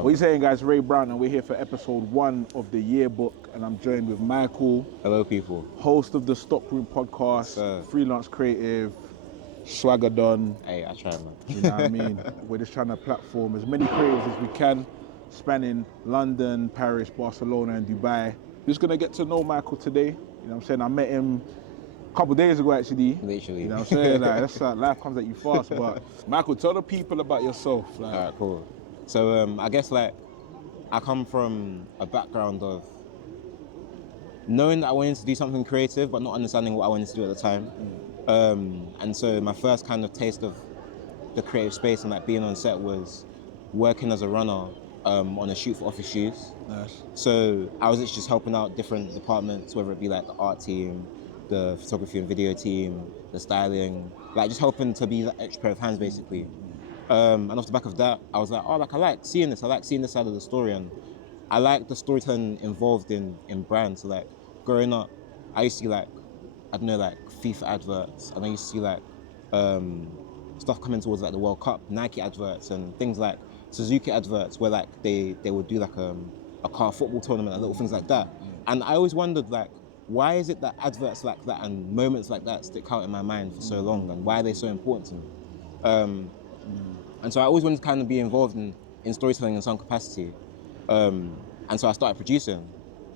What are you saying, guys? Ray Brown, and we're here for episode 1 of the Yearbook, and I'm joined with Michael. Hello, people. Host of the Stockroom Podcast, freelance creative, swagger done. Hey, I try, man. You know what I mean? We're just trying to platform as many creatives as we can, spanning London, Paris, Barcelona, and Dubai. Just gonna get to know Michael today. You know what I'm saying? I met him a couple days ago, actually. Literally. You know what I'm saying? Like, that's like life comes at you fast. But Michael, tell the people about yourself. Like. All right, cool. So I guess like I come from a background of knowing that I wanted to do something creative, but not understanding what I wanted to do at the time. And so my first kind of taste of the creative space and like being on set was working as a runner on a shoot for Office Shoes. Nice. So I was literally just helping out different departments, whether it be like the art team, the photography and video team, the styling, like just helping to be that extra pair of hands basically. And off the back of that, I was like, oh, like I like seeing this side of the story, and I like the storytelling involved in brands. So like growing up, I used to see like, I don't know, like FIFA adverts, and I used to see like stuff coming towards like the World Cup, Nike adverts and things like Suzuki adverts where like they would do like a car football tournament and little things like that. And I always wondered like, why is it that adverts like that and moments like that stick out in my mind for so long, and why are they so important to me? And so I always wanted to kind of be involved in storytelling in some capacity. And so I started producing.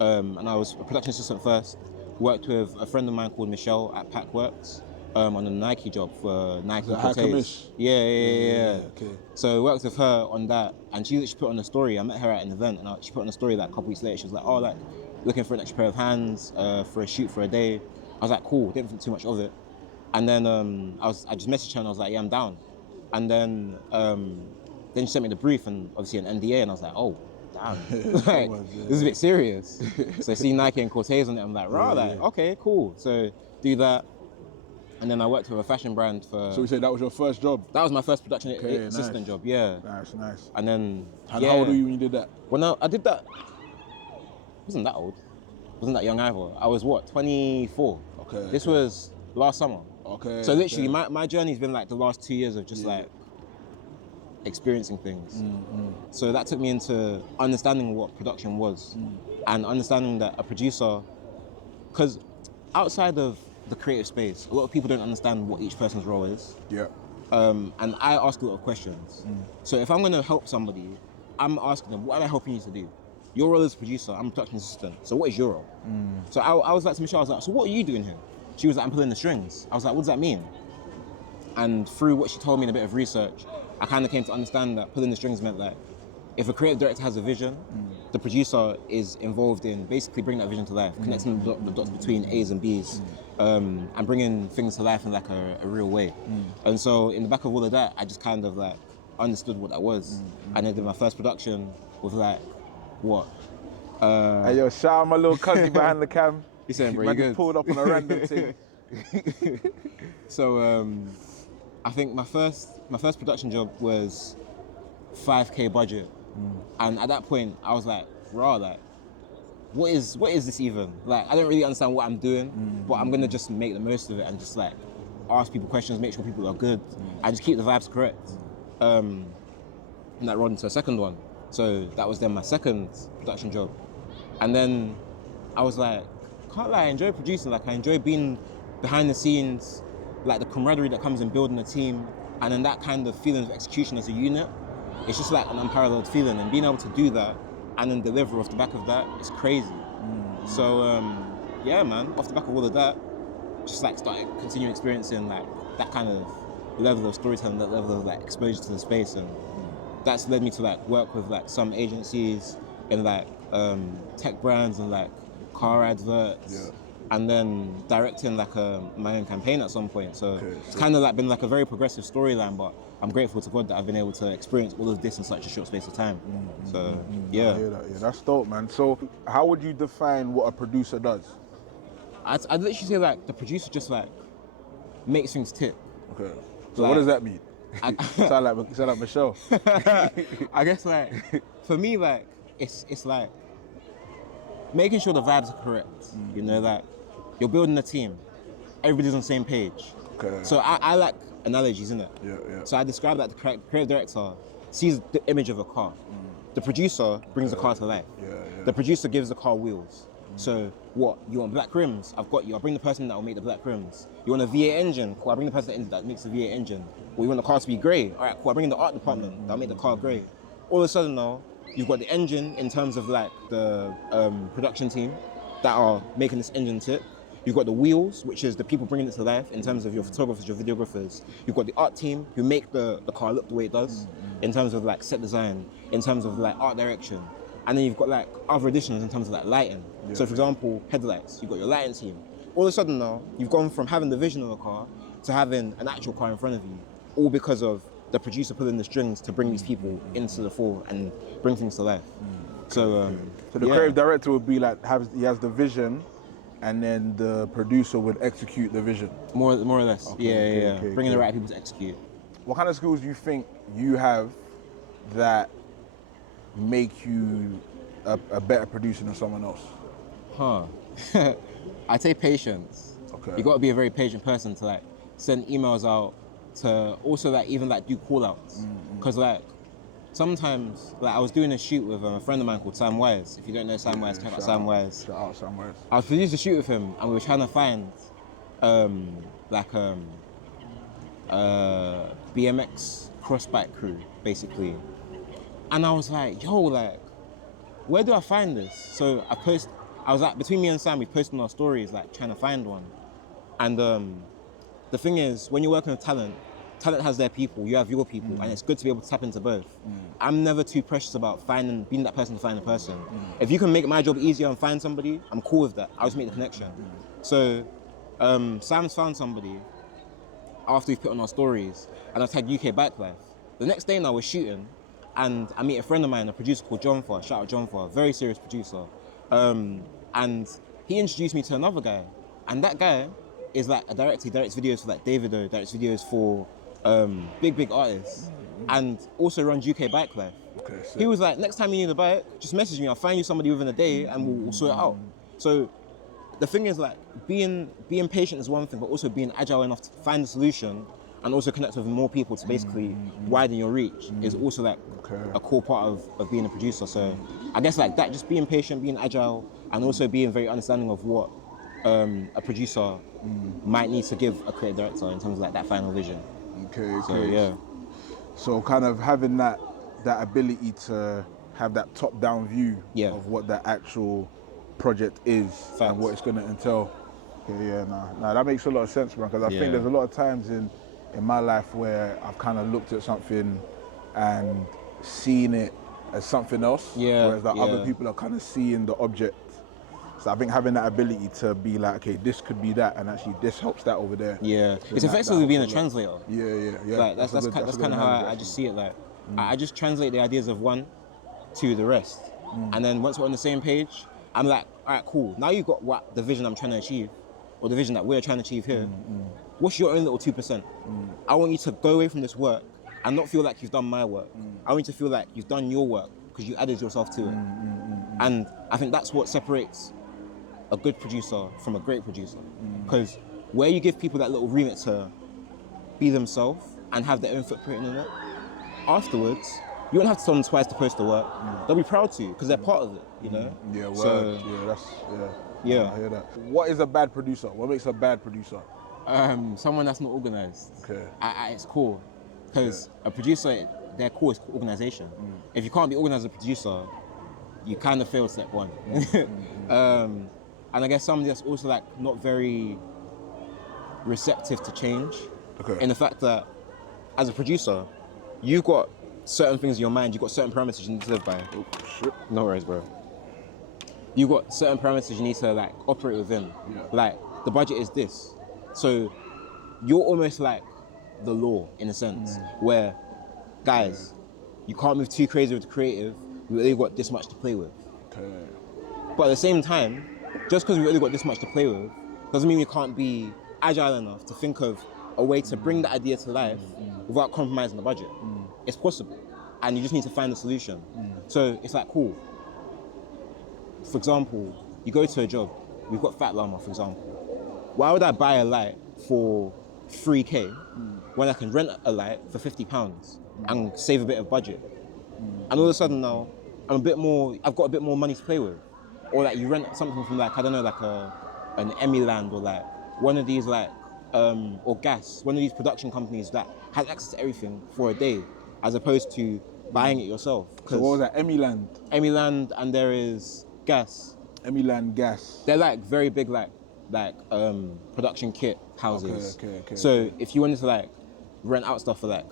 And I was a production assistant first, worked with a friend of mine called Michelle at Packworks on a Nike job for Nike and Cortiez. Yeah. Okay. So I worked with her on that, and she put on a story. I met her at an event, and she put on a story like a couple weeks later. She was like, oh, like looking for an extra pair of hands for a shoot for a day. I was like, cool, didn't think too much of it. And then I just messaged her and I was like, yeah, I'm down. And then she sent me the brief and obviously an NDA, and I was like, oh, damn, like, this is a bit serious. So I see Nike and Cortiez on it, I'm like, okay, cool. So do that. And then I worked with a fashion brand for... So you say that was your first job? That was my first production assistant job, yeah. Nice. And then, how old were you when you did that? Well, no, I did that, wasn't that old. Wasn't that young either. I was 24. Okay. This was last summer. Okay. So literally, my journey's been like the last 2 years of just like experiencing things. So that took me into understanding what production was and understanding that a producer, because outside of the creative space, a lot of people don't understand what each person's role is. Yeah. And I ask a lot of questions. So if I'm going to help somebody, I'm asking them, what am I helping you to do? Your role as a producer, I'm a production assistant. So what is your role? So I was like to Michelle, I was like, so what are you doing here? She was like, I'm pulling the strings. I was like, what does that mean? And through what she told me in a bit of research, I kind of came to understand that pulling the strings meant that if a creative director has a vision, the producer is involved in basically bringing that vision to life, connecting the dots between A's and B's, and bringing things to life in like a real way. And so in the back of all of that, I just kind of like understood what that was. And then did my first production with like, what? Hey, yo, shout out my little cousin behind the cam. He's saying, bro, you you good? Just pulled up on a random thing. So I think my first production job was 5K budget, and at that point I was like, raw, like, what is this even? Like, I don't really understand what I'm doing, but I'm gonna just make the most of it and just like ask people questions, make sure people are good, and just keep the vibes correct. And that rolled into a second one. So that was then my second production job, and then I was like, can't lie, I enjoy producing. Like, I enjoy being behind the scenes, like the camaraderie that comes in building a team, and then that kind of feeling of execution as a unit. It's just like an unparalleled feeling, and being able to do that and then deliver off the back of that is crazy. So yeah, man, off the back of all of that, just like started continuing experiencing like that kind of level of storytelling, that level of like exposure to the space, and that's led me to like work with like some agencies in like tech brands and like car adverts, and then directing like my own campaign at some point. So it's kind of like been like a very progressive storyline, but I'm grateful to God that I've been able to experience all of this in such a short space of time. So yeah. I hear that. Yeah, that's dope, man. So how would you define what a producer does? I'd literally say like the producer just like makes things tick. Okay. So like, what does that mean? Sound like Michelle. I guess like for me, like it's like making sure the vibes are correct. You know, like you're building a team, everybody's on the same page. Okay. So I like analogies, innit? Yeah. So I describe that the creative director sees the image of a car, the producer brings the car to life. The producer gives the car wheels. So what, you want black rims? I've got you. I'll bring the person that will make the black rims. You want a V8 engine? Cool, I'll bring the person that makes the V8 engine. Or you want the car to be grey? All right, cool, I'll bring in the art department that'll make the car grey. All of a sudden now, you've got the engine in terms of like the production team that are making this engine tip. You've got the wheels, which is the people bringing it to life in terms of your photographers, your videographers. You've got the art team who make the car look the way it does in terms of like set design, in terms of like art direction. And then you've got like other additions in terms of like lighting. So for example, headlights, you've got your lighting team. All of a sudden now, you've gone from having the vision of a car to having an actual car in front of you, all because of the producer pulling the strings to bring these people into the fore and bring things to life. So the creative director would be like, he has the vision, and then the producer would execute the vision. More or less, bringing the right people to execute. What kind of skills do you think you have that make you a better producer than someone else? I'd say patience. You got to be a very patient person to like send emails out, to also like even like do call outs. Because like sometimes, like I was doing a shoot with a friend of mine called Sam Wise. If you don't know Sam Wise, check out Sam Wise. Shout out Sam Wise. I was producing a shoot with him and we were trying to find BMX cross bike crew, basically. And I was like, yo, like, where do I find this? So I was like, between me and Sam, we posted on our stories, like trying to find one. And the thing is, when you're working with talent has their people, you have your people, and it's good to be able to tap into both. I'm never too precious about being that person to find a person. If you can make my job easier and find somebody, I'm cool with that. I'll just make the connection. So Sam's found somebody after we've put on our stories, and I tagged UK Bike Life. The next day now we're shooting, and I meet a friend of mine, a producer called John Farr, shout out John Farr, very serious producer. And he introduced me to another guy, and that guy is like a director. He directs videos for like Davido, directs videos for big artists, and also runs UK Bike Life. He was like, next time you need a bike, just message me, I'll find you somebody within a day and we'll sort it out. So the thing is like, being patient is one thing, but also being agile enough to find the solution and also connect with more people to basically widen your reach is also like a core part of being a producer. So I guess like that, just being patient, being agile, and also being very understanding of what a producer might need to give a creative director in terms of like that final vision. So kind of having that ability to have that top-down view of what that actual project is and what it's going to entail. That makes a lot of sense, man, because I think there's a lot of times in my life where I've kind of looked at something and seen it as something else, whereas like other people are kind of seeing the object. So I think having that ability to be like, okay, this could be that, and actually this helps that over there. It's effectively being a translator. Like that's kind of how I just see it. Like I just translate the ideas of one to the rest, and then once we're on the same page, I'm like, all right, cool. Now you've got what the vision I'm trying to achieve, or the vision that we're trying to achieve here. What's your own little 2%? I want you to go away from this work and not feel like you've done my work. I want you to feel like you've done your work because you added yourself to it. And I think that's what separates a good producer from a great producer. Because where you give people that little remit to be themselves and have their own footprint in it, afterwards, you don't have to tell them twice to post the work. They'll be proud to because they're part of it, you know? I hear that. What is a bad producer? What makes a bad producer? Someone that's not organized at its core. Because a producer, their core is organization. If you can't be organized as a producer, you kind of fail step one. And I guess somebody that's also like not very receptive to change. In the fact that as a producer, you've got certain things in your mind, you've got certain parameters you need to live by. No worries, bro. You've got certain parameters you need to like operate within. Like the budget is this. So you're almost like the law in a sense, where guys, you can't move too crazy with the creative, we only got this much to play with. But at the same time, just because we only got this much to play with, doesn't mean we can't be agile enough to think of a way to bring the idea to life without compromising the budget. It's possible, and you just need to find a solution. So it's like, cool. For example, you go to a job, we've got Fat Llama, for example. Why would I buy a light for 3K when I can rent a light for £50 and save a bit of budget? And all of a sudden now, I've got a bit more money to play with. Or like you rent something from like, I don't know, like an Emiland or like one of these like, or Gas, one of these production companies that has access to everything for a day, as opposed to buying it yourself. So what was that, Emiland? Emiland, and there is Gas. Emiland Gas. They're like very big like production kit houses. Okay. So if you wanted to like rent out stuff for like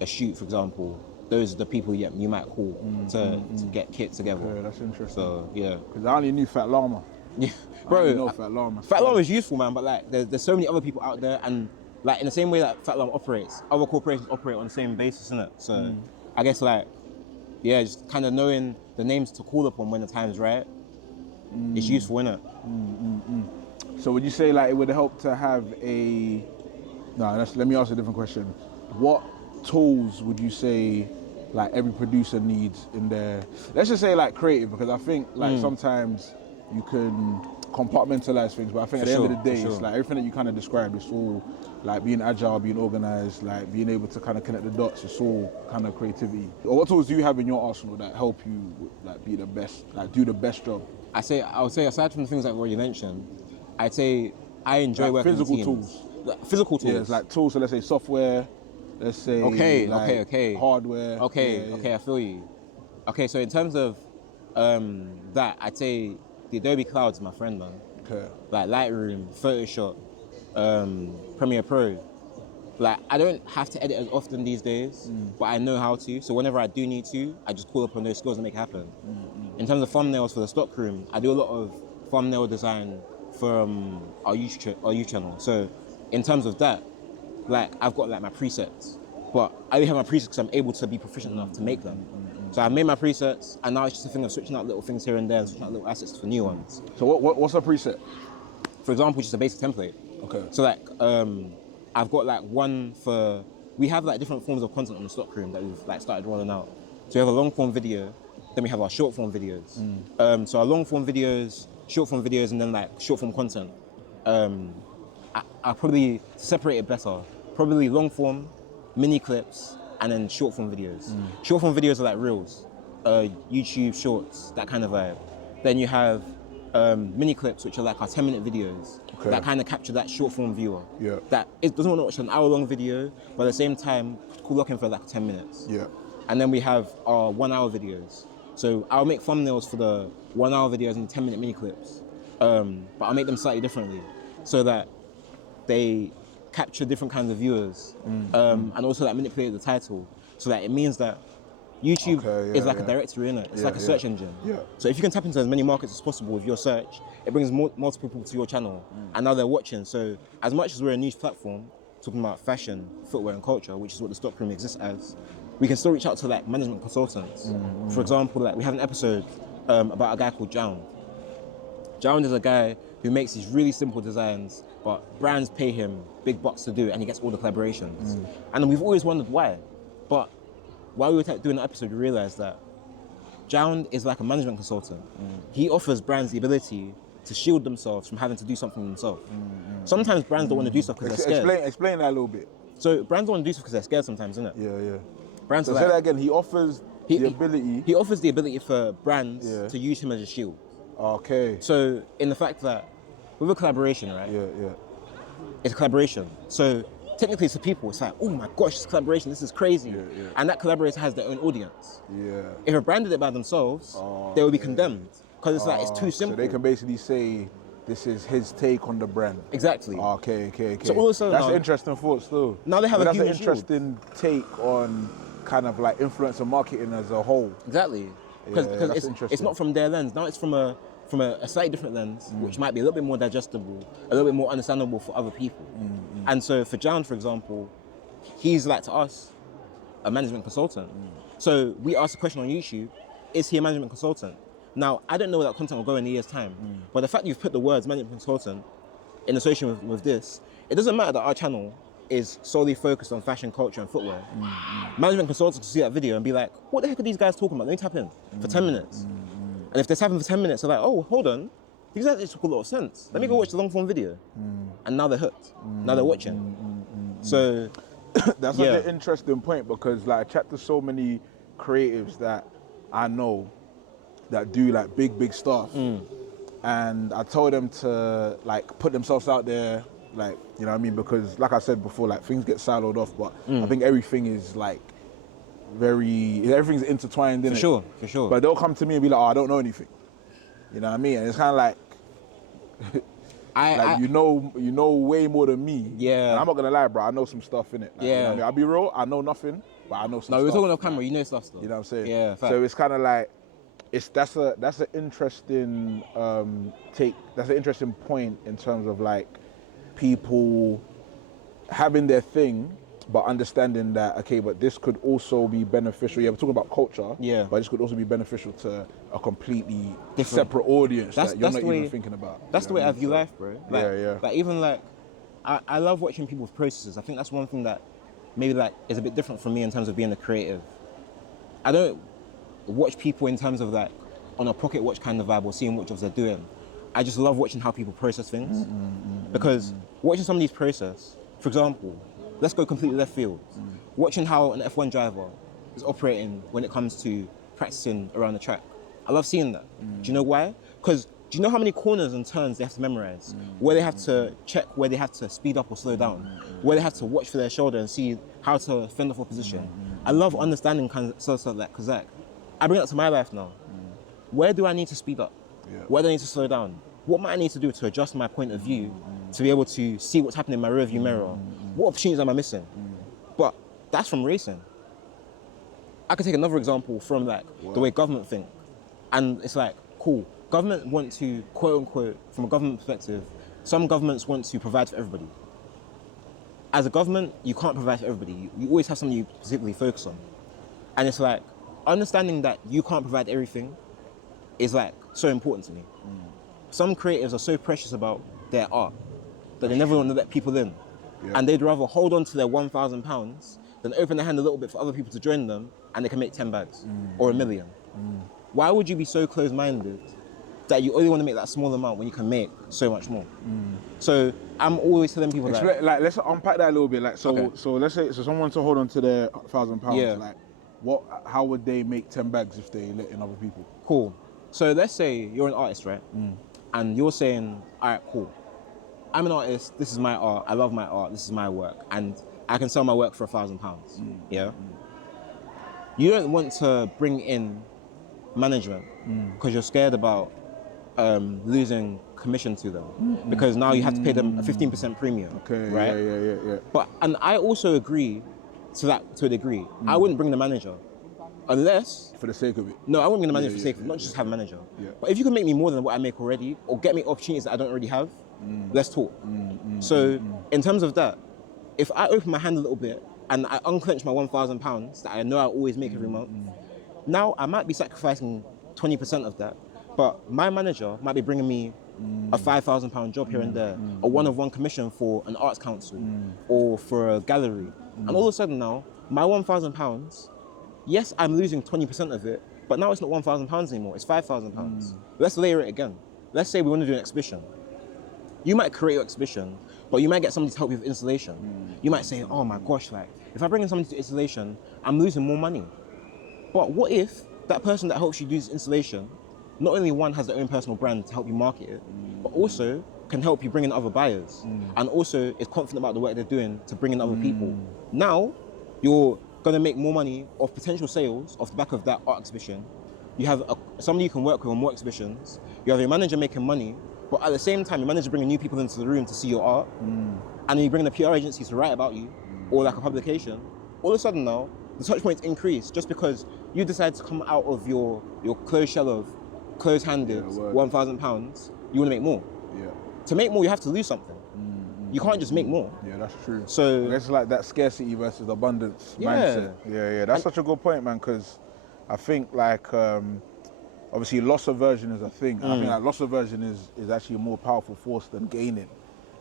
a shoot, for example, those are the people you might call to get kit together. Okay, that's interesting. So yeah. Because I only knew Fat Llama. Yeah, Bro, I bro. know Fat Llama. Fat Llama is useful, man, but like there's so many other people out there, and like in the same way that Fat Llama operates, other corporations operate on the same basis, innit? So I guess like, yeah, just kind of knowing the names to call upon when the time's right is useful, innit? So would you say like it would help to have a? Let me ask a different question. What tools would you say like every producer needs in their? Let's just say like creative, because I think like sometimes you can compartmentalize things, but I think at the end of the day, it's like everything that you kind of described. It's all like being agile, being organized, like being able to kind of connect the dots. It's all kind of creativity. Or what tools do you have in your arsenal that help you like be the best, like do the best job? I would say aside from the things I've already mentioned, I'd say I enjoy like working physical with teams. tools. Like, physical tools. Yeah, it's like tools. So let's say software. Let's say Okay. hardware. Okay, I feel you. Okay, so in terms of that, I'd say the Adobe Cloud's my friend, man. Okay. Like Lightroom, Photoshop, Premiere Pro. Like I don't have to edit as often these days, but I know how to. So whenever I do need to, I just call upon those skills and make it happen. In terms of thumbnails for the Stockroom, I do a lot of thumbnail design for our YouTube channel. So in terms of that, like I've got like my presets, but I only have my presets because I'm able to be proficient enough to make them. So I made my presets, and now it's just a thing of switching out little things here and there, and switching out little assets for new ones. So what's a preset? For example, just a basic template. Okay. So like I've got like one for, we have like different forms of content on the Stockroom that we've like started rolling out. So we have a long form video, then we have our short form videos. So our long form videos, short form videos, and then like short form content. I probably separate it better. Probably long form, mini clips, and then short form videos. Short form videos are like reels, YouTube shorts, that kind of vibe. Then you have mini clips, which are like our 10-minute videos that kind of capture that short form viewer. Yeah. That it doesn't want to watch an hour-long video, but at the same time, cool looking for like 10 minutes. Yeah. And then we have our 1-hour videos. So I'll make thumbnails for the 1-hour videos and 10-minute mini clips, but I'll make them slightly differently so that they capture different kinds of viewers, and also like manipulate the title so that it means that YouTube is like a directory, innit? It's like a search engine. Yeah. So if you can tap into as many markets as possible with your search, it brings multiple people to your channel, and now they're watching. So as much as we're a niche platform talking about fashion, footwear, and culture, which is what the Stockroom exists as, we can still reach out to like management consultants. For example, like we have an episode about a guy called Jound. Jound is a guy who makes these really simple designs, but brands pay him big bucks to do it, and he gets all the collaborations. And we've always wondered why. But while we were doing the episode, we realized that Jound is like a management consultant. He offers brands the ability to shield themselves from having to do something themselves. Sometimes brands don't want to do stuff because they're scared. Explain that a little bit. So brands don't want to do stuff because they're scared sometimes, isn't it? Yeah. Brands So are say like, that again. He offers the ability. He offers the ability for brands to use him as a shield. Okay. So in the fact that with a collaboration, right? Yeah. It's a collaboration. So technically to people, it's like, oh my gosh, this collaboration, this is crazy. Yeah. And that collaborator has their own audience. Yeah. If a brand did it by themselves, they would be condemned. Because it's like, it's too simple. So they can basically say, this is his take on the brand. Exactly. Okay. So also that's now, an interesting thought still. Now they have But a that's an human shield. interesting take on kind of like influencer marketing as a whole. Exactly. Because it's not from their lens. Now it's from a slightly different lens, which might be a little bit more digestible, a little bit more understandable for other people. And so for John, for example, he's like to us, a management consultant. So we asked a question on YouTube, is he a management consultant? Now, I don't know where that content will go in a year's time, but the fact you've put the words management consultant in association with this, it doesn't matter that our channel is solely focused on fashion, culture, and footwear. Management consultants can see that video and be like, what the heck are these guys talking about? Let me tap in for 10 minutes. And if they're tapping for 10 minutes, they're like, oh, hold on. These guys actually talk a lot of sense. Let me go watch the long form video. And now they're hooked. Now they're watching. So that's such an interesting point, because like I chat to so many creatives that I know, that do like big stuff, and I told them to like put themselves out there, like, you know what I mean, because like I said before, like things get siloed off, but I think everything is like everything's intertwined in it. For sure. But they'll come to me and be like, oh, I don't know anything. You know what I mean? And it's kind of like, you know way more than me. Yeah. And I'm not gonna lie, bro. I know some stuff in it. Like, you know what I mean? I'll be real. I know nothing, but I know some stuff. No, we're talking off camera. You know stuff still. You know what I'm saying? Yeah. Fact. So it's kind of like, that's an interesting take. That's an interesting point in terms of like people having their thing, but understanding that, okay, but this could also be beneficial. Yeah, we're talking about culture. Yeah. But this could also be beneficial to a completely separate audience that you're not even thinking about. That's the way I view life, bro. Like, yeah. Like even like, I love watching people's processes. I think that's one thing that maybe like is a bit different from me in terms of being a creative. I don't watch people in terms of like on a pocket watch kind of vibe or seeing what jobs they're doing. I just love watching how people process things. Because watching somebody's process, for example, let's go completely left field. Watching how an F1 driver is operating when it comes to practicing around the track. I love seeing that. Do you know why? Because do you know how many corners and turns they have to memorize? Where they have to check, where they have to speed up or slow down, where they have to watch for their shoulder and see how to fend off opposition. I love understanding kind of stuff like that, because like, I bring that to my life now. Where do I need to speed up? Where do I need to slow down? What might I need to do to adjust my point of view to be able to see what's happening in my rearview mirror? What opportunities am I missing? But that's from racing. I could take another example from like the way government think. And it's like, cool, government want to, quote unquote, from a government perspective, some governments want to provide for everybody. As a government, you can't provide for everybody. You always have something you specifically focus on. And it's like, understanding that you can't provide everything is like so important to me. Some creatives are so precious about their art that they never want to let people in. And they'd rather hold on to their £1,000 than open their hand a little bit for other people to join them and they can make 10 bags or 1 million. Why would you be so close-minded that you only want to make that small amount when you can make so much more? So I'm always telling people that. Like, let's unpack that a little bit. Like, so let's say someone to hold on to their £1,000. Like, how would they make 10 bags if they let in other people? Cool. So let's say you're an artist, right? And you're saying, all right, cool. I'm an artist, this is my art, I love my art, this is my work, and I can sell my work for £1,000, yeah? You don't want to bring in management because you're scared about losing commission to them, because now you have to pay them a 15% premium, right? Yeah. But, and I also agree to that to a degree. I wouldn't bring the manager unless... For the sake of it? No, I wouldn't bring the manager for the sake of it, not just have a manager. But if you can make me more than what I make already, or get me opportunities that I don't already have, let's talk. So in terms of that, if I open my hand a little bit and I unclench my £1,000 that I know I always make every month, now I might be sacrificing 20% of that, but my manager might be bringing me a £5,000 job here and there, a one-of-one commission for an arts council or for a gallery. And all of a sudden now, my £1,000, yes, I'm losing 20% of it, but now it's not £1,000 anymore, it's £5,000. Let's layer it again. Let's say we want to do an exhibition. You might create your exhibition, but you might get somebody to help you with installation. You might say, oh my gosh, like, if I bring in somebody to installation, I'm losing more money. But what if that person that helps you do this installation, not only one has their own personal brand to help you market it, but also can help you bring in other buyers, and also is confident about the work they're doing to bring in other people. Now, you're gonna make more money off potential sales off the back of that art exhibition. You have somebody you can work with on more exhibitions. You have your manager making money, but at the same time, your manager bringing new people into the room to see your art, and then you bring in a PR agency to write about you, or like a publication. All of a sudden now, the touch points increase just because you decide to come out of your closed shell of closed-handed £1,000. You want to make more. To make more, you have to lose something. You can't just make more. Yeah, that's true. So it's like that scarcity versus abundance mindset. Yeah. That's such a good point, man, because I think like obviously loss aversion is a thing. And I think like loss aversion is actually a more powerful force than gaining.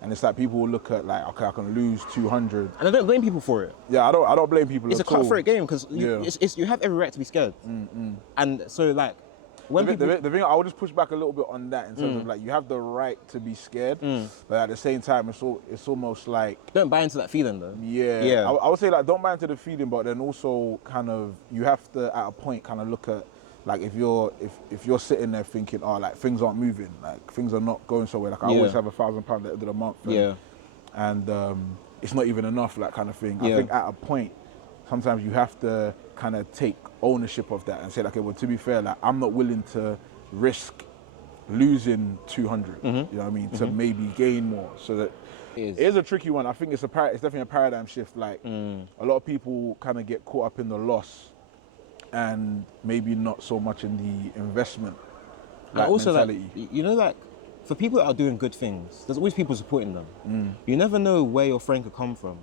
And it's like people will look at like, okay, I can lose 200. And I don't blame people for it. Yeah, I don't blame people It's at a cutthroat game because you have every right to be scared. And so like, when the thing, I would just push back a little bit on that in terms of like, you have the right to be scared, but at the same time, it's almost like... Don't buy into that feeling though. Yeah. I would say like, don't buy into the feeling, but then also kind of, you have to, at a point, kind of look at Like if you're sitting there thinking, oh, like things aren't moving, like things are not going so well. Like I Yeah. always have £1,000 at the end of the month. And it's not even enough, that kind of thing. I think at a point, sometimes you have to kind of take ownership of that and say, like, okay, well, to be fair, like I'm not willing to risk losing 200. You know what I mean? To maybe gain more. So that it is a tricky one. I think it's definitely a paradigm shift. Like a lot of people kind of get caught up in the loss and maybe not so much in the investment. Like also, mentality. like, you know, like for people that are doing good things, there's always people supporting them. You never know where your friend could come from.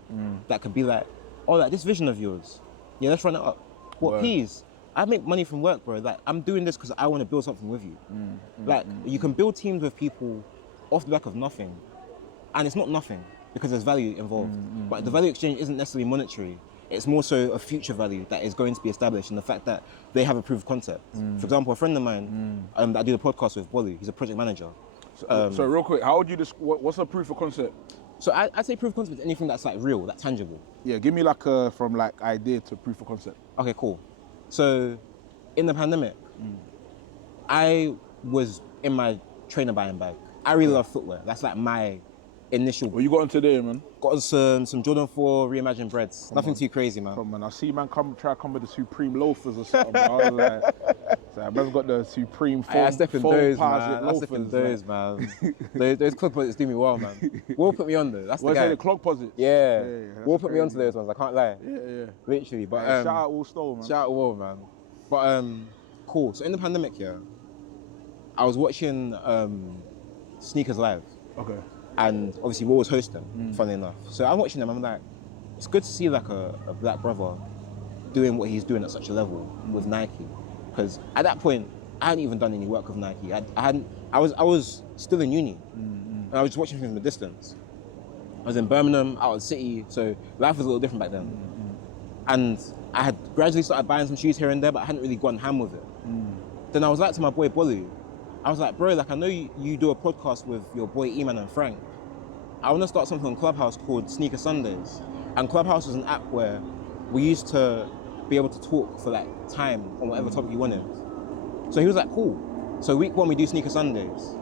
That could be like, oh, like this vision of yours, yeah, let's run it up. What, please? I make money from work, bro. Like I'm doing this because I want to build something with you. Like you can build teams with people off the back of nothing, and it's not nothing because there's value involved. But the value exchange isn't necessarily monetary. It's more so a future value that is going to be established in the fact that they have a proof of concept. For example, a friend of mine that I do the podcast with, Bolly, he's a project manager. So real quick, how would you what's a proof of concept? So I'd say proof of concept is anything that's like real, that's tangible. Yeah, give me like from like idea to proof of concept. Okay, cool. So in the pandemic, I was in my trainer buying bag. I really love footwear. That's like my initial. What you got on today, man? Got on some Jordan 4 reimagined breads. Nothing too crazy, man. Come on, I see man try to come with the Supreme loafers or something. I was like, so I've got the Supreme foam. I step in those, man. Loafers, I step in those, man. those clog posits do me well, man. Will put me on though. That's the guy. The clog posits? Yeah. Will put me onto those ones. I can't lie. Yeah. Literally, but shout out Will Stoll, man. Shout out Will, man. But cool. So in the pandemic, I was watching Sneakers Live. Okay. And obviously Will was hosting, funnily enough. So I'm watching them, I'm like, it's good to see like a black brother doing what he's doing at such a level with Nike. Because at that point, I hadn't even done any work with Nike. I was still in uni. And I was just watching him from a distance. I was in Birmingham, out of the city, so life was a little different back then. And I had gradually started buying some shoes here and there, but I hadn't really gone ham with it. Then I was like to my boy Bolly, I was like, bro, like I know you do a podcast with your boy E-Man and Frank. I want to start something on Clubhouse called Sneaker Sundays. And Clubhouse was an app where we used to be able to talk for like time on whatever topic you wanted. So he was like, cool. So week 1 we do Sneaker Sundays.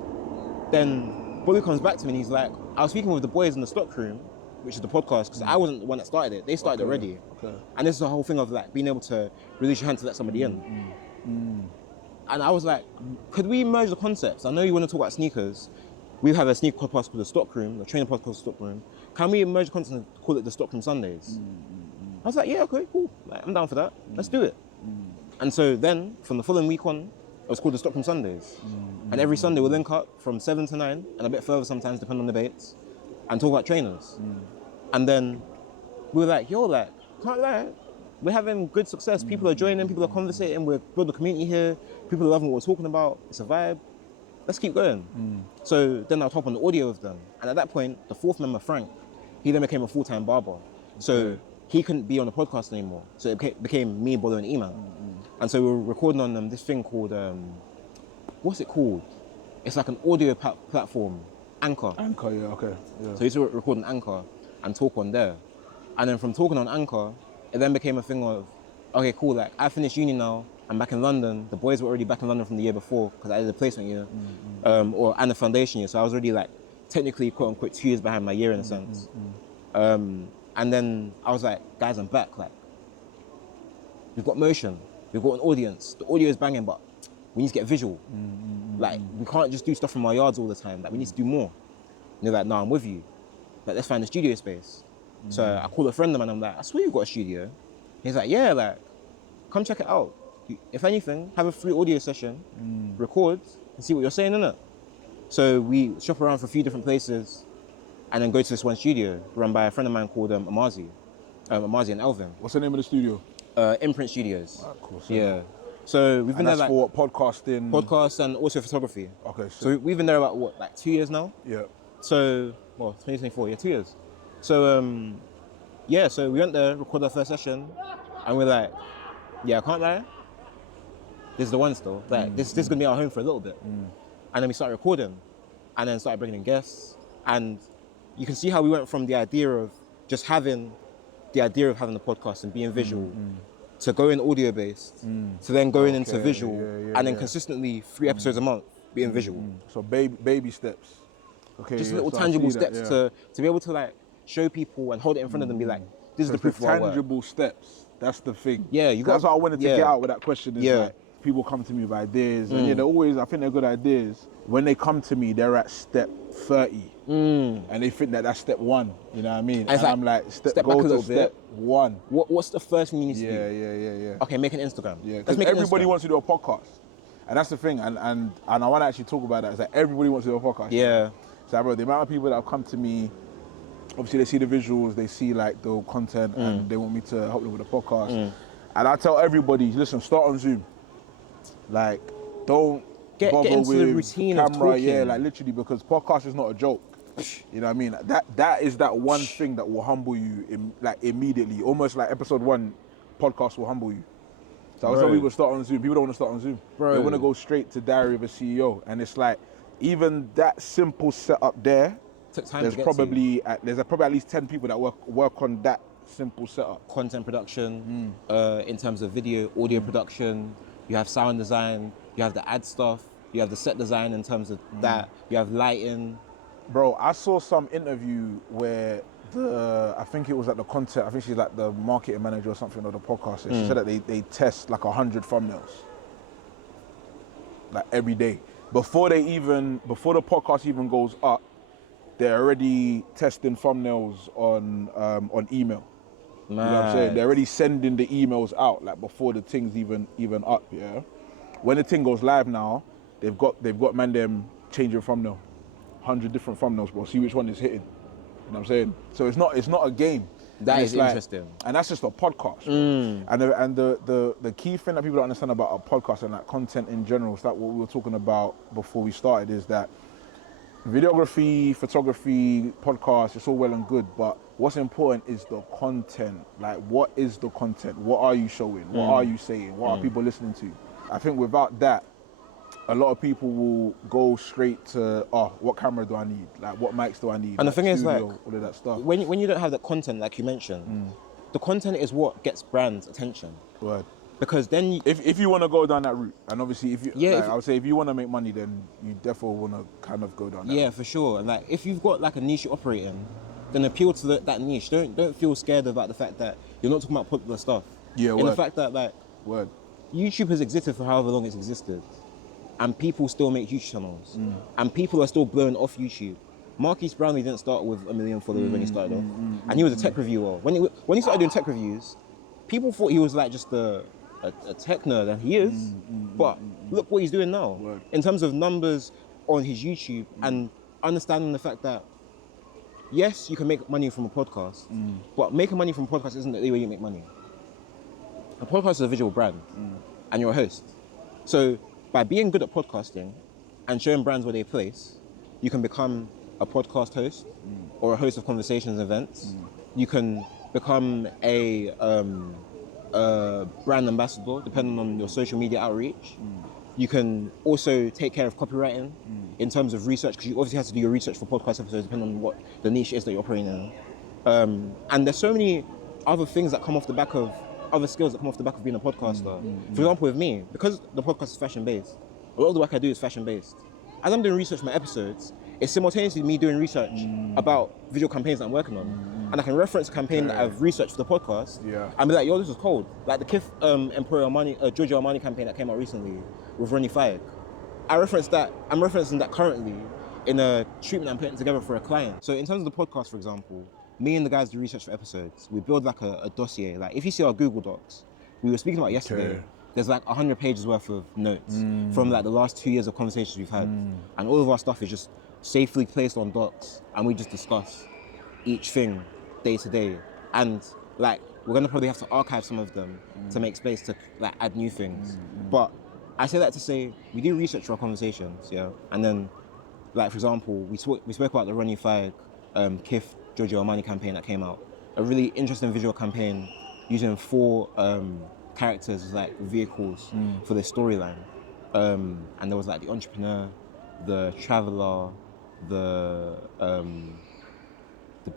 Then Bolly comes back to me and he's like, I was speaking with the boys in the Stockroom, which is the podcast, because I wasn't the one that started it. They started it already. Okay. And this is the whole thing of like being able to release your hand to let somebody in. And I was like, could we merge the concepts? I know you want to talk about sneakers. We have a sneaker podcast called the Stockroom, the trainer podcast called Stockroom. Can we merge the concepts and call it the Stockroom Sundays? I was like, yeah, okay, cool. Like, I'm down for that. Let's do it. And so then, from the following week on, it was called the Stockroom Sundays. And every Sunday we'll link up from 7 to 9, and a bit further sometimes, depending on the debates, and talk about trainers. And then we were like, yo, like, can't lie, we're having good success. People are joining, people are conversating, we're building a community here, people are loving what we're talking about, it's a vibe. Let's keep going. So then I'll hop on the audio with them. And at that point, the 4th member, Frank, he then became a full-time barber. So he couldn't be on the podcast anymore. So it became me, Bolo, and Eman. And so we were recording on this thing called, what's it called? It's like an audio platform, Anchor. Anchor, yeah, okay. Yeah. So we used to record on Anchor and talk on there. And then from talking on Anchor, it then became a thing of, okay, cool, like I finished uni now, I'm back in London. The boys were already back in London from the year before because I did a placement year, and a foundation year. So I was already like technically, quote unquote, 2 years behind my year in a sense. And then I was like, guys, I'm back. Like, we've got motion, we've got an audience. The audio is banging, but we need to get visual. Like, we can't just do stuff from our yards all the time. Like, we need to do more. And they're like, no, I'm with you. Like, let's find a studio space. So I called a friend of mine. I'm like, I swear you've got a studio. He's like, yeah, like, come check it out. If anything, have a free audio session, record, and see what you're saying, innit? So we shop around for a few different places, and then go to this one studio run by a friend of mine called Amazi and Elvin. What's the name of the studio? Imprint Studios. Ah, cool. Yeah. So we've been there that's like for what, podcasting? podcasts and also photography. Okay. So we've been there about what, like 2 years now? Yeah. So, well, 2024, yeah, 2 years. So, yeah, so we went there, recorded our first session, and we're like, yeah, I can't lie, this is the one still. Like, this is gonna be our home for a little bit. And then we started recording, and then started bringing in guests, and you can see how we went from the idea of just having the idea of having a podcast and being visual to go in audio based, to then going into Okay, visual, yeah, and then yeah. consistently 3 episodes a month being visual. So baby steps. Okay. Just yeah, little so I tangible see that, steps yeah. to be able to like show people and hold it in front of them and be like, this is So the it's the proof of our work. tangible steps. That's the thing. Yeah, you got. That's what I wanted to get out with that question. Is like people come to me with ideas, and they're always. I think they're good ideas. When they come to me, they're at step 30, and they think that that's step 1. You know what I mean? And like, I'm like, step back go a to little step bit. 1. What's the first thing you need to do? Yeah. Okay, make an Instagram. Yeah, Let's because make an everybody Instagram. wants to do a podcast, and that's the thing. And I want to actually talk about that. Is that everybody wants to do a podcast. Yeah. So, bro, the amount of people that have come to me, obviously they see the visuals, they see like the content, and they want me to help them with the podcast. And I tell everybody, listen, start on Zoom. Like, don't Get bother into with the routine of camera. talking. Yeah, like literally, because podcast is not a joke. You know what I mean? That is that one thing that will humble you, like immediately. Almost like episode 1, podcast will humble you. So I was telling people start on Zoom. People don't want to start on Zoom. Bro. They want to go straight to Diary of a CEO, and it's like even that simple setup there. Took time There's to get probably at least 10 people that work on that simple setup. content production, in terms of video, audio production. You have sound design. You have the ad stuff. You have the set design in terms of that. You have lighting. Bro, I saw some interview where I think it was like the content, I think she's like the marketing manager or something of the podcast. She said that they test like 100 thumbnails. Like every day. Before the podcast even goes up, they're already testing thumbnails on email. You know what I'm saying? They're already sending the emails out like before the thing's even up, yeah. When the thing goes live now, they've got man them changing thumbnail. 100 different thumbnails, bro. See which one is hitting. You know what I'm saying? So it's not a game. That is like, interesting. And that's just a podcast. And the key thing that people don't understand about a podcast and like content in general, is that what we were talking about before we started, is that videography, photography, podcast, it's all well and good, but what's important is the content. Like, what is the content? What are you showing? What are you saying? What are people listening to? I think without that, a lot of people will go straight to, what camera do I need? Like, what mics do I need? And the thing is, like, all of that stuff. when you don't have that content, like you mentioned, the content is what gets brands' attention. Word. Because then if you want to go down that route, and obviously I would say if you want to make money, then you definitely want to kind of go down that route. for sure. And like, if you've got like a niche you're operating, then appeal to that niche. Don't feel scared about the fact that you're not talking about popular stuff. Yeah, In the word. fact that like Word. YouTube has existed for however long it's existed, and people still make YouTube channels, and people are still blowing off YouTube. Marquise Brownlee didn't start with 1 million followers when he started off, and he was a tech reviewer. When he started doing tech reviews, people thought he was like just a tech nerd, and he is. But look what he's doing now Word. in terms of numbers on his YouTube, and understanding the fact that yes, you can make money from a podcast, but making money from a podcast isn't the way you make money. A podcast is a visual brand, and you're a host. So by being good at podcasting and showing brands where they place, you can become a podcast host or a host of conversations and events. You can become a brand ambassador, depending on your social media outreach. You can also take care of copywriting in terms of research, because you obviously have to do your research for podcast episodes, depending on what the niche is that you're operating in. And there's so many other things that come off the back of, other skills that come off the back of being a podcaster. For example, with me, because the podcast is fashion-based, a lot of the work I do is fashion-based. As I'm doing research for my episodes, it's simultaneously me doing research about visual campaigns that I'm working on. And I can reference a campaign that I've researched for the podcast and be like, yo, this is cold. Like the Kith Emporio Armani, Giorgio Armani campaign that came out recently with Ronnie Fayek. I'm referencing that currently in a treatment I'm putting together for a client. So in terms of the podcast, for example, me and the guys do research for episodes. We build like a dossier. Like if you see our Google Docs, we were speaking about yesterday, there's like 100 pages worth of notes from like the last 2 years of conversations we've had. And all of our stuff is just safely placed on docs, and we just discuss each thing day to day. And like, we're gonna probably have to archive some of them to make space to like add new things. But I say that to say, we do research for our conversations, yeah? And then, like for example, we spoke about the Ronnie Fayek, Kith, Giorgio Armani campaign that came out. A really interesting visual campaign using 4 characters as like vehicles for their storyline. And there was like the entrepreneur, the traveler, the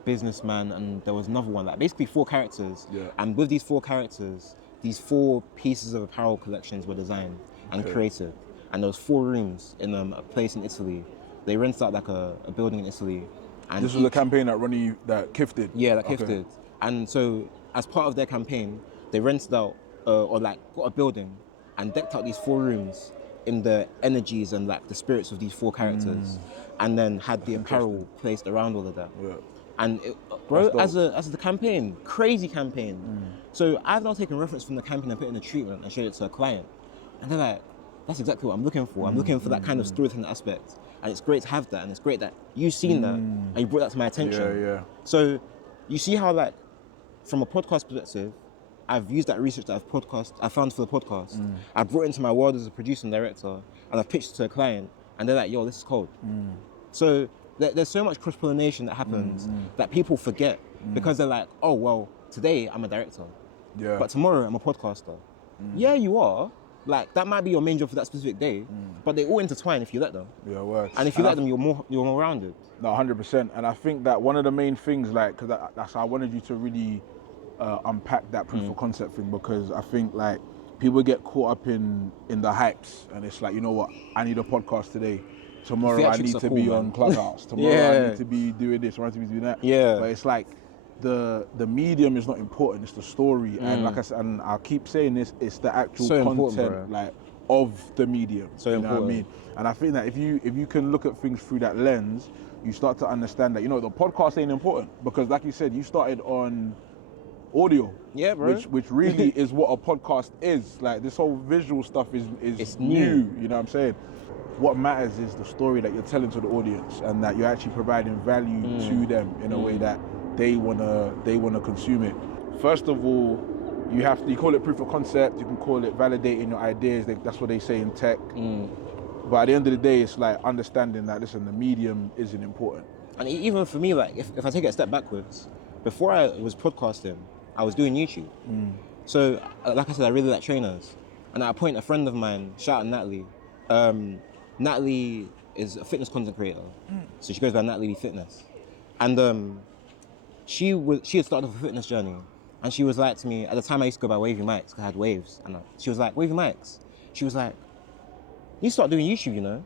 businessman, and there was another one, like basically 4 characters. And with these 4 characters, these 4 pieces of apparel collections were designed and created. And there was 4 rooms in a place in Italy. They rented out like a building in Italy. And This was a campaign that Kif did? Yeah, that Kif did. And so as part of their campaign, they rented out or like got a building and decked out these 4 rooms in the energies and like the spirits of these 4 characters, and then had the apparel placed around all of that. Yeah. And bro, as the campaign, crazy campaign. So I've now taken reference from the campaign and put it in a treatment and showed it to a client, and they're like, "That's exactly what I'm looking for. I'm looking for that kind of storytelling aspect, and it's great to have that, and it's great that you've seen that and you brought that to my attention." Yeah. So you see how like from a podcast perspective, I've used that research that I found for the podcast. I brought it into my world as a producer and director, and I've pitched it to a client, and they're like, "Yo, this is cold." So there's so much cross-pollination that happens that people forget because they're like, "Oh, well, today I'm a director, but tomorrow I'm a podcaster." Yeah, you are. Like that might be your main job for that specific day, but they all intertwine if you let them. Yeah, works. And if you let them, you're more rounded. No, 100%. And I think that one of the main things, like, because that's how I wanted you to really unpack that proof of concept thing, because I think like people get caught up in the hypes, and it's like, you know what, I need a podcast today. Tomorrow I need to be on Clubhouse. Tomorrow I need to be doing this, or I need to be doing that. Yeah. But it's like the medium is not important, it's the story. And like I said, and I'll keep saying this, it's the actual content like of the medium. So you important. know what I mean? And I think that if you can look at things through that lens, you start to understand that, you know, the podcast ain't important, because like you said, you started on audio. Yeah, bro. Which really is what a podcast is. Like this whole visual stuff is It's new. You know what I'm saying? What matters is the story that you're telling to the audience, and that you're actually providing value to them in a way that they wanna consume it. First of all, you call it proof of concept, you can call it validating your ideas, that's what they say in tech. But at the end of the day, it's like understanding that, listen, the medium isn't important. And even for me, like if I take it a step backwards, before I was podcasting, I was doing YouTube. So like I said, I really like trainers. And at a point, a friend of mine, shout out Natalie, Natalie is a fitness content creator. So she goes by Natalie Fitness. And she had started off a fitness journey. And she was like to me, at the time I used to go by Wavy Mics, because I had waves. And she was like, Wavy Mics. She was like, you start doing YouTube, you know?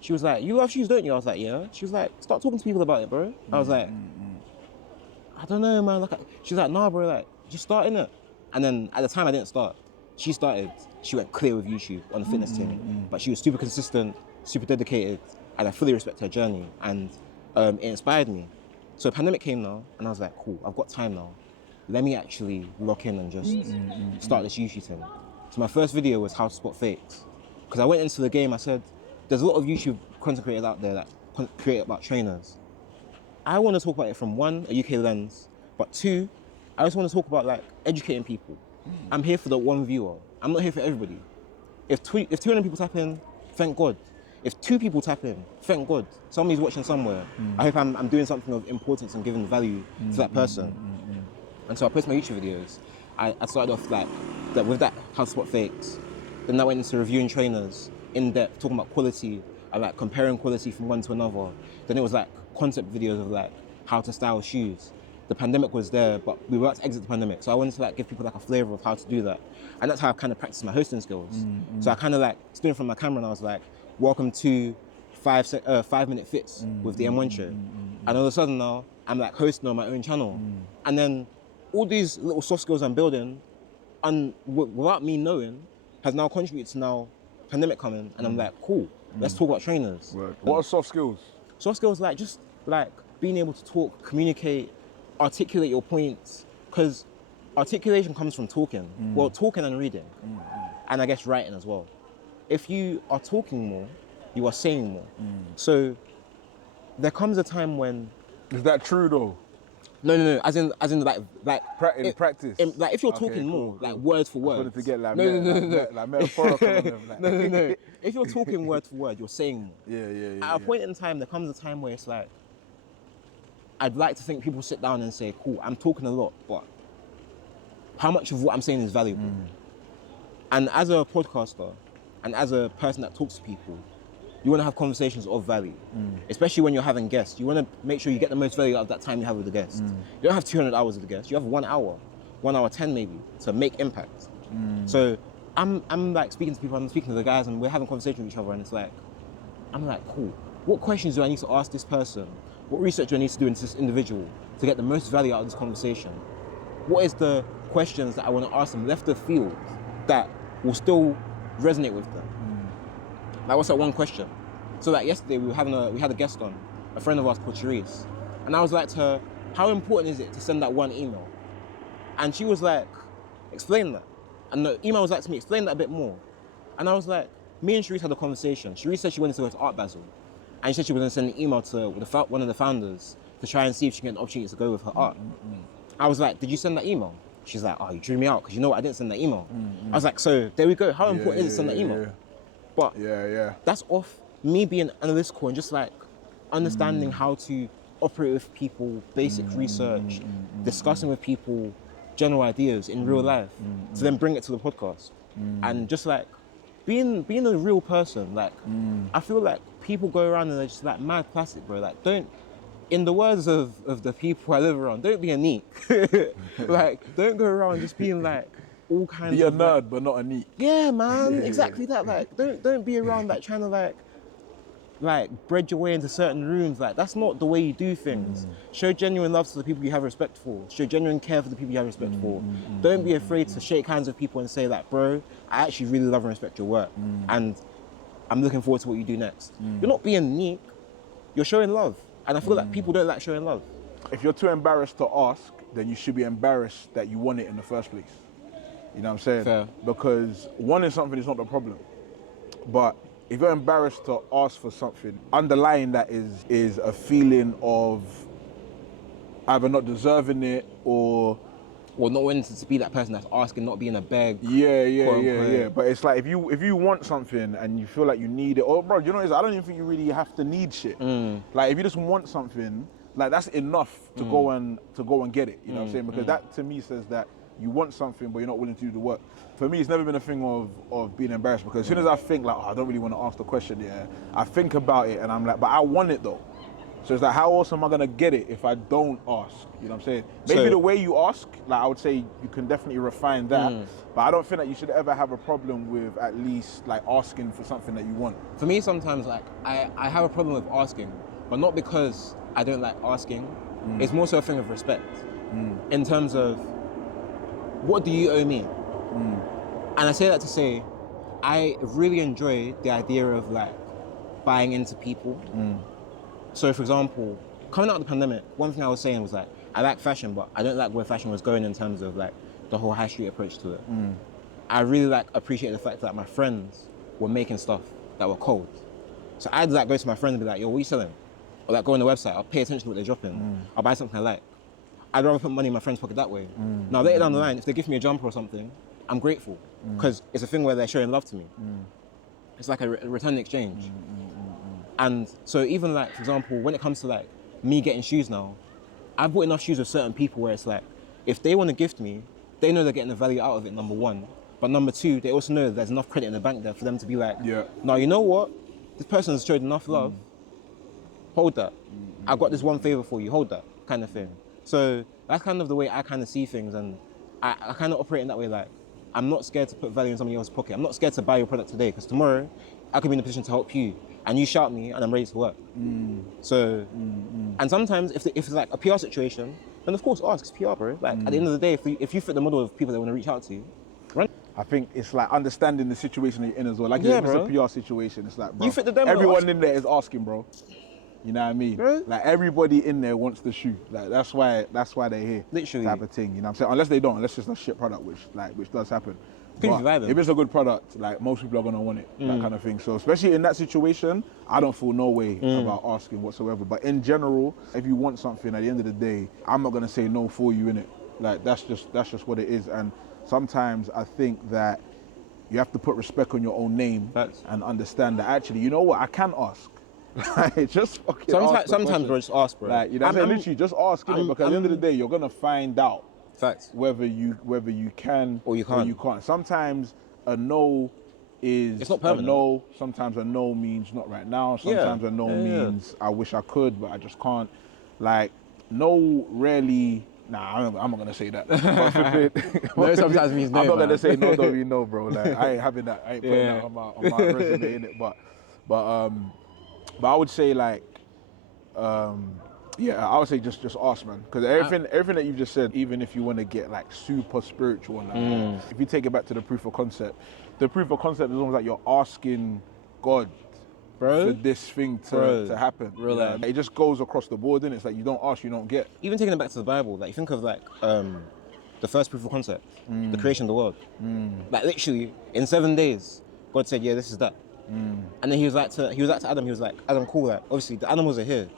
She was like, you love shoes, don't you? I was like, yeah. She was like, start talking to people about it, bro. I was like, I don't know, man. Like, she was like, nah, bro, like, just start in it. And then at the time I didn't start. She started, she went clear with YouTube on the fitness team. But she was super consistent, super dedicated, and I fully respect her journey. And it inspired me. So the pandemic came now, and I was like, cool, I've got time now. Let me actually lock in and just start this YouTube thing. So my first video was how to spot fakes. Because I went into the game, I said, there's a lot of YouTube content creators out there that create about trainers. I want to talk about it from 1, a UK lens, but 2, I just want to talk about like educating people. I'm here for the 1 viewer. I'm not here for everybody. If 200 people tap in, thank God. If 2 people tap in, thank God. Somebody's watching somewhere. I hope I'm doing something of importance and giving value to that person. And so I post my YouTube videos. I started off like with that how to spot fakes. Then I went into reviewing trainers in depth, talking about quality and like comparing quality from one to another. Then it was like concept videos of like how to style shoes. The pandemic was there, but we were about to exit the pandemic. So I wanted to like give people like a flavor of how to do that. And that's how I kind of practiced my hosting skills. So I kind of like stood in front of my camera and I was like, welcome to 5-minute fits with the M1 show. And all of a sudden now, I'm like hosting on my own channel. And then all these little soft skills I'm building, and without me knowing, has now contributed to now pandemic coming. And I'm like, cool, let's talk about trainers. What are soft skills? Soft skills like just like being able to talk, communicate, articulate your points. Because articulation comes from talking. Well, talking and reading. And I guess writing as well. If you are talking more, you are saying more. So there comes a time when... Is that true though? No, as in like in practice. Like if you're talking more, like word for word. I wanted to get like no. like metaphorical. Like. No. If you're talking word for word, you're saying more. Yeah. At a point in time, there comes a time where it's like, I'd like to think people sit down and say, cool, I'm talking a lot, but how much of what I'm saying is valuable? And as a podcaster, and as a person that talks to people, you want to have conversations of value, especially when you're having guests. You want to make sure you get the most value out of that time you have with the guest. You don't have 200 hours with the guest. You have 1 hour, 1 hour 10 maybe, to make impact. So I'm like speaking to people, I'm speaking to the guys, and we're having conversation with each other, and it's like, I'm like, cool. What questions do I need to ask this person? What research do I need to do into this individual to get the most value out of this conversation? What is the questions that I want to ask them left of field that will still resonate with them? Like, what's that one question? So like yesterday we had a guest on, a friend of ours called Therese, and I was like to her, how important is it to send that one email? And she was like, explain that. And the email was like to me, explain that a bit more. And I was like, me and Therese had a conversation. Therese said she wanted to go to Art Basel, and she said she was going to send an email to one of the founders to try and see if she can get an opportunity to go with her art. I was like, did you send that email? She's like, oh, you drew me out, because you know what, I didn't send that email. I was like, so there we go. How important is it to send that email? But that's off me being analytical and just like understanding how to operate with people, basic research, discussing with people general ideas in real life, to then bring it to the podcast. And just like being a real person. Like I feel like people go around and they're just like mad plastic, bro. Like, don't, in the words of the people I live around, don't be a neat. Like, don't go around just being like all kinds be a of nerd, like, but not a neat. yeah, man, exactly that. Like, don't be around like trying to like bred your way into certain rooms. Like, that's not the way you do things. Show genuine love to the people you have respect for. Show genuine care for the people you have respect for. Don't be afraid to shake hands with people and say like, bro, I actually really love and respect your work, and I'm looking forward to what you do next. You're not being neat, you're showing love. And I feel like people don't like showing love. If you're too embarrassed to ask, then you should be embarrassed that you want it in the first place. You know what I'm saying? Fair. Because wanting something is not the problem. But if you're embarrassed to ask for something, underlying that is a feeling of either not deserving it or not wanting to be that person that's asking, not being a beg. Yeah. But it's like if you want something and you feel like you need it, or bro, you know, I don't even think you really have to need shit. Like if you just want something, like that's enough to go and get it. You know what I'm saying? Because that to me says that you want something, but you're not willing to do the work. For me, it's never been a thing of being embarrassed, because as soon as I think like, oh, I don't really want to ask the question, I think about it and I'm like, but I want it though. So it's like, how else am I gonna get it if I don't ask? You know what I'm saying? Maybe the way you ask, like I would say you can definitely refine that, but I don't think that you should ever have a problem with at least like asking for something that you want. For me, sometimes like I have a problem with asking, but not because I don't like asking. It's more so a thing of respect. In terms of, what do you owe me? And I say that to say, I really enjoy the idea of like buying into people. So for example, coming out of the pandemic, one thing I was saying was like, I like fashion, but I don't like where fashion was going in terms of like the whole high street approach to it. I really like appreciate the fact that my friends were making stuff that were cold. So I'd like go to my friends and be like, yo, what are you selling? Or like go on the website, I'll pay attention to what they're dropping. I'll buy something I like. I'd rather put money in my friend's pocket that way. Now later down the line, if they give me a jumper or something, I'm grateful, because it's a thing where they're showing love to me. It's like a return exchange. And so even like, for example, when it comes to like me getting shoes now, I've bought enough shoes with certain people where it's like, if they want to gift me, they know they're getting the value out of it, number one. But number two, they also know that there's enough credit in the bank there for them to be like, now you know what? This person has showed enough love, hold that. I've got this one favor for you, hold that, kind of thing. So that's kind of the way I kind of see things, and I kind of operate in that way. Like, I'm not scared to put value in somebody else's pocket. I'm not scared to buy your product today, because tomorrow I could be in a position to help you, and you shout me and I'm ready to work. So, and sometimes if it's like a PR situation, then of course ask, it's PR, bro. Like at the end of the day, if you fit the model of people that want to reach out to you, run. I think it's like understanding the situation that you're in as well. Like if it's a PR situation, it's like, bro, you fit the demo, everyone in there is asking, bro. You know what I mean? Bro. Like everybody in there wants the shoe. Like that's why they're here. Literally. Type of thing. You know what I'm saying? Unless they don't, unless it's a shit product, which does happen. But if it's a good product, like most people are gonna want it, that kind of thing. So especially in that situation, I don't feel no way about asking whatsoever. But in general, if you want something, at the end of the day, I'm not gonna say no for you, innit? Like that's just what it is. And sometimes I think that you have to put respect on your own name and understand that actually, you know what, I can ask. Like, just fucking ask. Sometimes bro, just ask, bro. Like, you know what I'm saying? Literally, just ask, innit? Because at the end of the day, you're gonna find out. Facts. Whether you can or you can't. Sometimes a no is it's not permanent. A no. Sometimes a no means not right now. Sometimes a no means I wish I could, but I just can't. Like, no rarely Nah, I'm not gonna say that. But flipping, No sometimes means no, I'm not man. gonna say no, don't mean no, bro. Like I ain't having that. I ain't putting that on my resume in it. But I would say like, yeah, I would say just ask, man, because everything that you've just said, even if you want to get like super spiritual and that, if you take it back to the proof of concept is almost like you're asking God, bro, for this thing to happen. Real life. It just goes across the board, and it's like you don't ask, you don't get. Even taking it back to the Bible, like you think of like the first proof of concept, the creation of the world. Like literally in 7 days, God said, yeah, this is that. And then he was like to Adam, he was like, Adam, cool, like obviously the animals are here.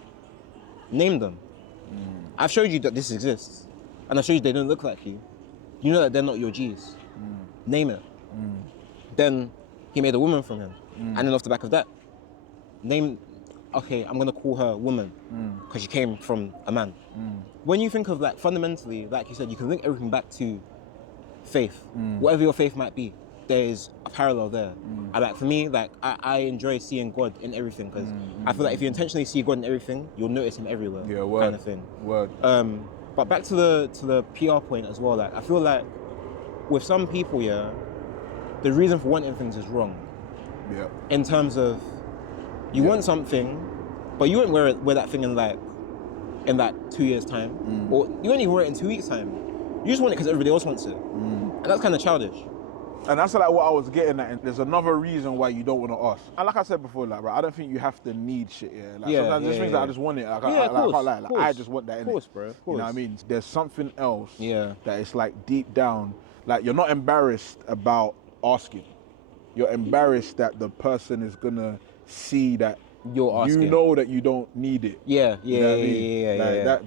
Name them. I've showed you that this exists, and I've showed you they don't look like you. You know that they're not your G's. Name it. Then he made a woman from him, and then off the back of that, okay, I'm gonna call her woman because she came from a man. When you think of like fundamentally, like you said, you can link everything back to faith. Whatever your faith might be, there is a parallel there. And like for me, like I enjoy seeing God in everything because I feel like if you intentionally see God in everything, you'll notice him everywhere. Yeah, word. Kind of thing. Word. But back to the PR point as well. Like I feel like with some people, yeah, the reason for wanting things is wrong. Yeah. In terms of you want something, but you won't wear that thing in like 2 years time, or you won't even wear it in 2 weeks time. You just want it because everybody else wants it, and that's kind of childish. And that's like what I was getting at. And there's another reason why you don't want to ask. And like I said before, like, bro, I don't think you have to need shit. Yeah. Like sometimes there's things that I just want it. Like, I can't lie. Like, I just want that in it. Bro. You know what I mean? There's something else. Yeah. That it's like deep down. Like you're not embarrassed about asking. You're embarrassed that the person is gonna see that you're asking. You know that you don't need it. Yeah. You know what I mean? Yeah.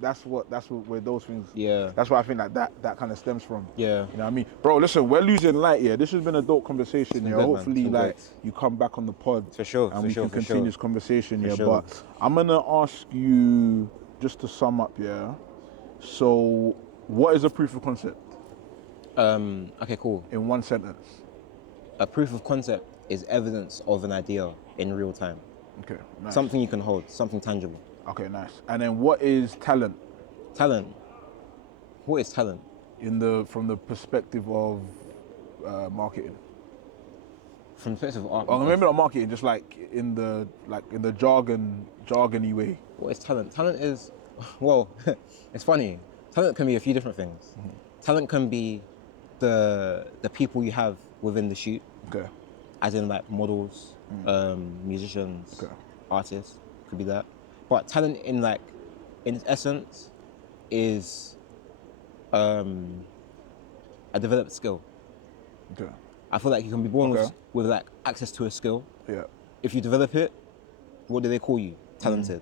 That's where those things. Yeah. That's where I think that kind of stems from. Yeah. You know what I mean, bro? Listen, we're losing light here. This has been a dope conversation. Yeah. Hopefully, like you come back on the pod for sure, and we can continue this conversation. Yeah. Sure. But I'm gonna ask you just to sum up. Yeah. So, what is a proof of concept? Okay, cool. In one sentence. A proof of concept is evidence of an idea in real time. Okay, nice. Something you can hold, something tangible. Okay, nice. And then what is talent? Talent. What is talent? From the perspective of marketing. From the perspective of art. Oh, maybe not marketing, just like in the jargony way. What is talent? Talent is, well, it's funny. Talent can be a few different things. Talent can be the people you have within the shoot. Okay. As in like models, musicians, artists, could be that. But talent in its essence is a developed skill. Okay. I feel like you can be born with like access to a skill. Yeah. If you develop it, what do they call you? Talented.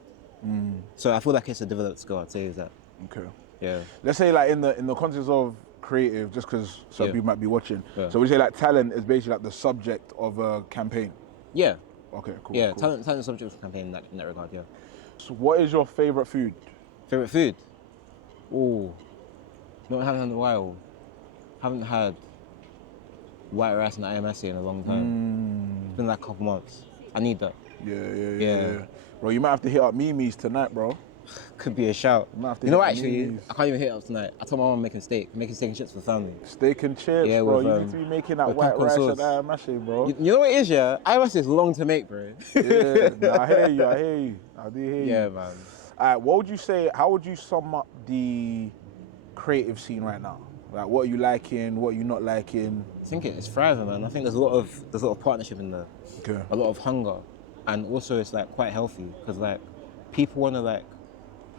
So I feel like it's a developed skill, I'd say is that. Okay. Yeah. Let's say like in the context of creative, just because some people might be watching. Yeah. So we say like talent is basically like the subject of a campaign. Yeah. Okay, cool. Yeah, cool. talent is subject of a campaign in that regard, yeah. So what is your favourite food? Favourite food? Oh, no, I haven't had in a while. Haven't had white rice and IMSA in a long time. It's been like a couple months. I need that. Yeah. Bro, you might have to hit up Mimi's tonight, bro. Could be a shout. You know what, actually, I can't even hit it up tonight. I told my mom making steak and chips for the family. Steak and chips, yeah, bro. With, you need to be making that white rice and IMSA, bro. You know what it is, yeah? IMSA is long to make, bro. Yeah, nah, I hear you. I do hear you. Yeah, man. All right, what would you say, how would you sum up the creative scene right now? Like, what are you liking, what are you not liking? I think it's thriving, man. I think there's a lot of partnership in there. Okay. A lot of hunger. And also it's like quite healthy because like people want to like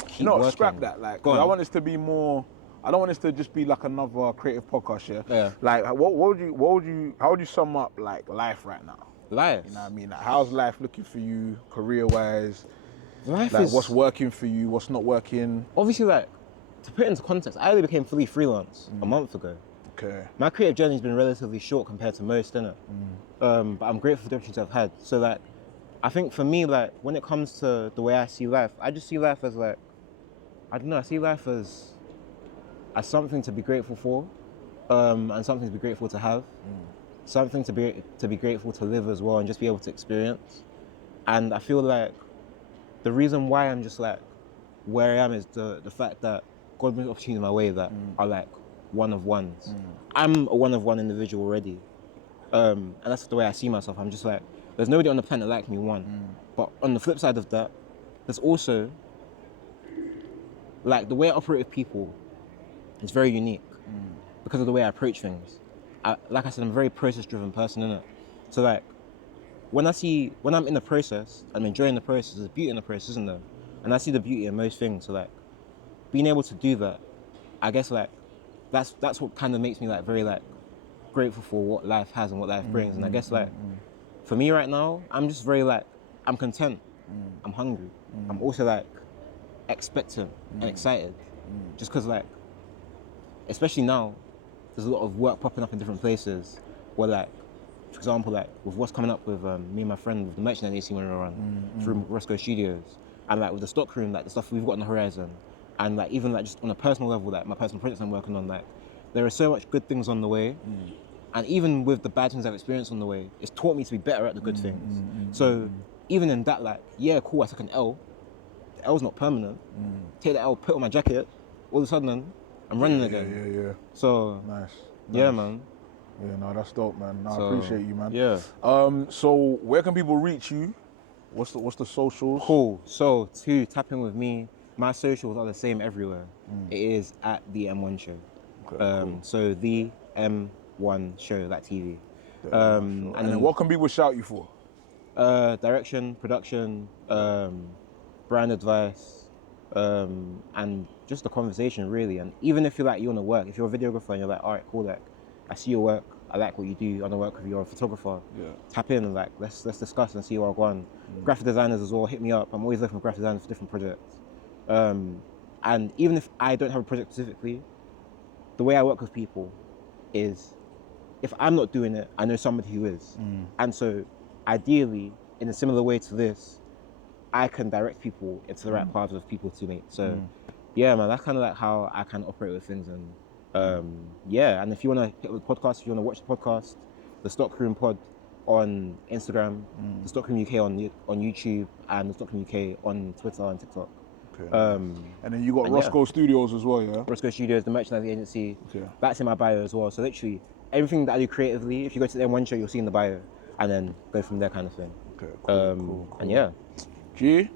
keep working. Scrap that. Like, I want this to be more. I don't want this to just be like another creative podcast. Yeah. Like, how would you sum up like life right now? Life. You know what I mean? Like, how's life looking for you, career-wise? Life like, is. What's working for you? What's not working? Obviously, like to put it into context, I only became fully freelance a month ago. Okay. My creative journey's been relatively short compared to most, innit? But I'm grateful for the opportunities I've had. So like, I think for me, like when it comes to the way I see life, I just see life as like, I don't know, I see life as something to be grateful for, and something to be grateful to have, something to be grateful to live as well and just be able to experience. And I feel like the reason why I'm just like where I am is the fact that God brings opportunities my way that are like one of ones. I'm a one of one individual already. And that's the way I see myself. I'm just like, there's nobody on the planet like me, one. But on the flip side of that, there's also, like, the way I operate with people is very unique because of the way I approach things. Like I said, I'm a very process-driven person, innit? So, like, when I'm in the process, I'm enjoying the process, there's beauty in the process, isn't there? And I see the beauty in most things. So, like, being able to do that, I guess, like, that's what kind of makes me, like, very, like, grateful for what life has and what life brings. And I guess, like, for me right now, I'm just very, like, I'm content. I'm hungry. I'm also, like, expectant and excited. Just because, like, especially now, there's a lot of work popping up in different places where, like, for example, like, with what's coming up with me and my friend with the merchandise agency when we run through Roscoe Studios, and, like, with the Stockroom, like, the stuff we've got on the horizon, and, like, even, like, just on a personal level, like, my personal projects I'm working on, like, there are so much good things on the way. And even with the bad things I've experienced on the way, it's taught me to be better at the good things. So even in that, like, yeah, cool, I took an L. The L's not permanent. Take the L, put it on my jacket, all of a sudden, I'm running again. Yeah. So, Nice. Yeah, man. Yeah, no, that's dope, man. No, So, I appreciate you, man. Yeah. So where can people reach you? What's the socials? Cool. So to tap in with me, my socials are the same everywhere. It is at the M1 show. Okay, cool. So the M1 show, like TV. And then what can people shout you for? Direction, production, brand advice, and just the conversation, really. And even if you're like, you want to work, if you're a videographer and you're like, all right, cool, like, I see your work, I like what you do, I want to work with you, you're a photographer, tap in and, like, let's discuss and see where I go on. Graphic designers as well, hit me up. I'm always looking for graphic designers for different projects. And even if I don't have a project specifically, the way I work with people is, if I'm not doing it, I know somebody who is. And so, ideally, in a similar way to this, I can direct people into the right paths of people to make. So, yeah, man, that's kind of like how I kind of operate with things. And yeah, and if you want to hit with the podcast, if you want to watch the podcast, the Stockroom Pod on Instagram, the Stockroom UK on YouTube, and the Stockroom UK on Twitter and TikTok. Okay. And then you got Roscoe Studios as well, yeah? Roscoe Studios, the merchandising agency. That's in my bio as well. So literally, everything that I do creatively, if you go to the M1 show, you'll see in the bio, and then go from there, kind of thing. Okay, cool. And yeah. G,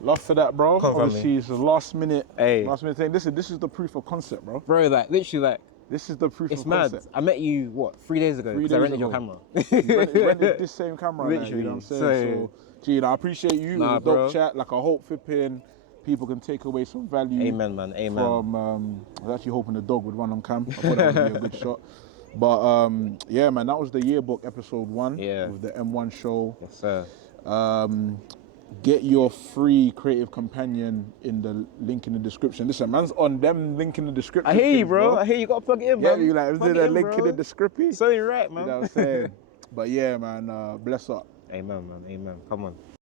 love for that, bro. Come Obviously, it's a last minute thing. This is the proof of concept, bro. Bro, like, literally, like, this is the proof of concept. It's mad. I met you, what, 3 days ago? Because I rented your camera. You rented this same camera, literally. Like, you know what I'm saying? So, G, I appreciate you. It was a dope chat. Like, I hope flipping people can take away some value. Amen, man. Amen. From, I was actually hoping the dog would run on cam. I thought that would be a good shot. But yeah, man, that was the Yearbook episode 1 with the M1 show. Yes, sir. Get your free creative companion in the link in the description. Listen, man's on them link in the description. I hear you, bro. I hear you. Got to plug it in, man. Yeah, you like, is there a link in the description? So you're right, man. You know what I'm saying? But yeah, man, bless up. Amen, man. Amen. Come on.